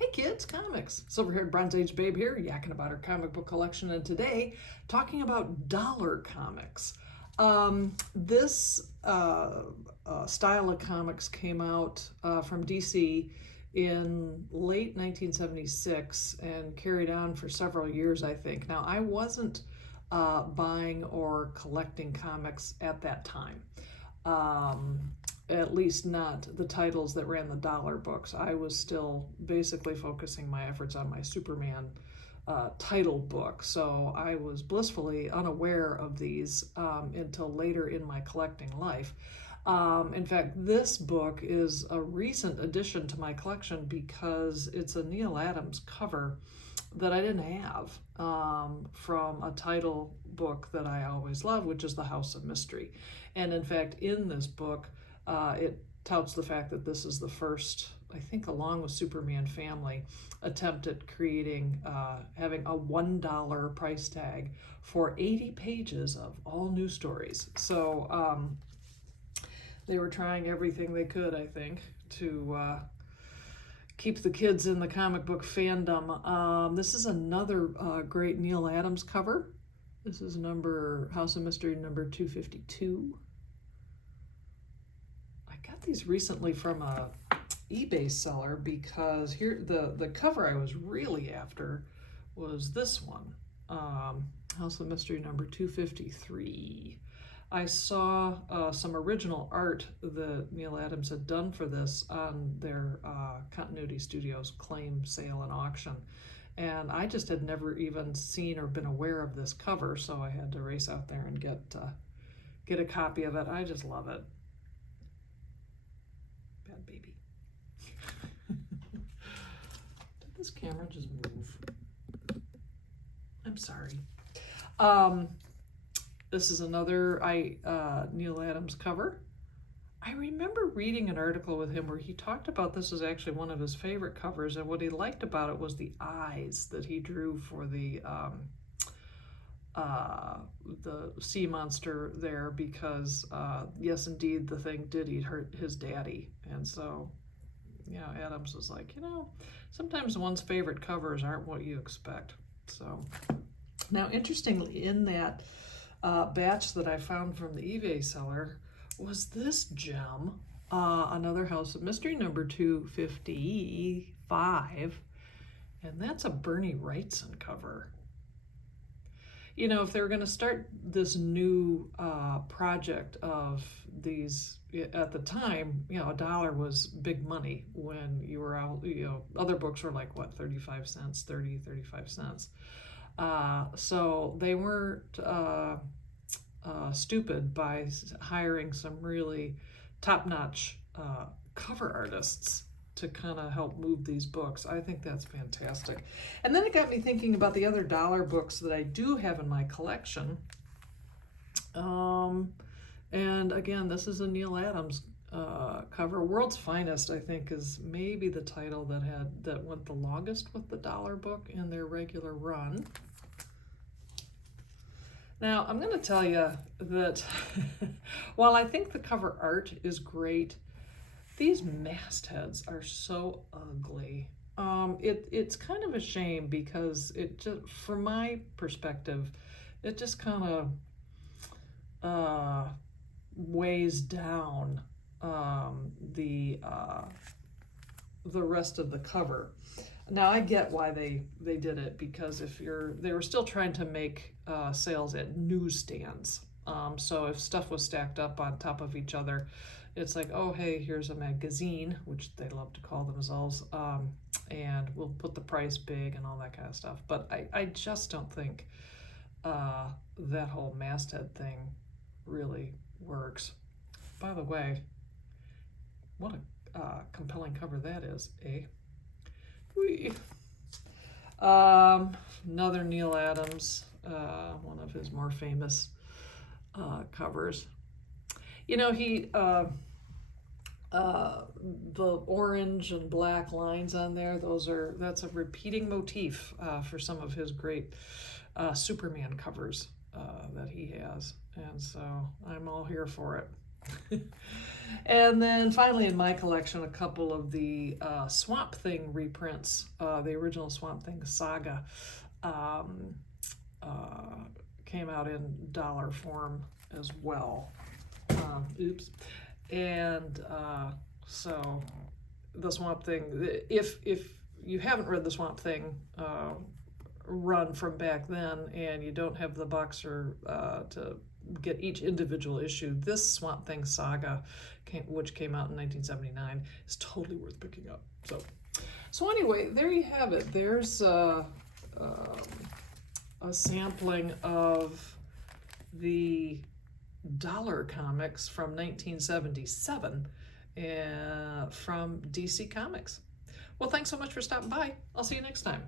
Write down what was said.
Hey kids, comics. Silver-haired Bronze Age babe here, yakking about her comic book collection, and today talking about dollar comics. This style of comics came out from DC in late 1976 and carried on for several years, I think. Now, I wasn't buying or collecting comics at that time. Um, at least not the titles that ran the dollar books. I was still basically focusing my efforts on my Superman title book, so I was blissfully unaware of these until later in my collecting life. In fact, this book is a recent addition to my collection because it's a Neal Adams cover that I didn't have from a title book that I always love, which is The House of Mystery. And in fact, in this book, it touts the fact that this is the first, I think, along with Superman Family, attempt at creating, having a $1 price tag for 80 pages of all new stories. So they were trying everything they could, I think, to keep the kids in the comic book fandom. This is another great Neal Adams cover. This is House of Mystery number 252. I got these recently from a eBay seller because here the cover I was really after was this one, House of Mystery number 253. I saw some original art that Neal Adams had done for this on their Continuity Studios claim sale and auction. And I just had never even seen or been aware of this cover, so I had to race out there and get a copy of it. I just love it. Bad baby. Did this camera just move? I'm sorry. This is another Neal Adams cover. I remember reading an article with him where he talked about this as actually one of his favorite covers, and what he liked about it was the eyes that he drew for the sea monster there, because yes, indeed, the thing did eat his daddy. And so, Adams was like, sometimes one's favorite covers aren't what you expect. So now, interestingly, in that batch that I found from the eBay seller was this gem, another House of Mystery number 255, and that's a Bernie Wrightson cover. If they were going to start this new project of these, at the time, $1 was big money when you were out, other books were like, what, 35 cents, 35 cents. So they weren't stupid by hiring some really top-notch cover artists to kind of help move these books. I think that's fantastic. And then it got me thinking about the other dollar books that I do have in my collection. And again, this is a Neal Adams cover. World's Finest, I think, is maybe the title that went the longest with the dollar book in their regular run. Now, I'm going to tell you that while I think the cover art is great, these mastheads are so ugly. It's kind of a shame because it just, from my perspective, it just kind of weighs down the rest of the cover. Now, I get why they did it, because they were still trying to make sales at newsstands. So if stuff was stacked up on top of each other, it's like, oh, hey, here's a magazine, which they love to call themselves, and we'll put the price big and all that kind of stuff. But I just don't think that whole masthead thing really works. By the way, what a compelling cover that is, eh? Another Neal Adams, one of his more famous covers. The orange and black lines on there, that's a repeating motif for some of his great Superman covers that he has. And so I'm all here for it. And then finally in my collection, a couple of the Swamp Thing reprints, the original Swamp Thing saga um, came out in dollar form as well. Oops. And so the Swamp Thing, if you haven't read the Swamp Thing run from back then and you don't have the bucks or to get each individual issue, this Swamp Thing saga, which came out in 1979, is totally worth picking up. So anyway, there you have it. There's a sampling of the dollar comics from 1977 from DC Comics. Well, thanks so much for stopping by. I'll see you next time.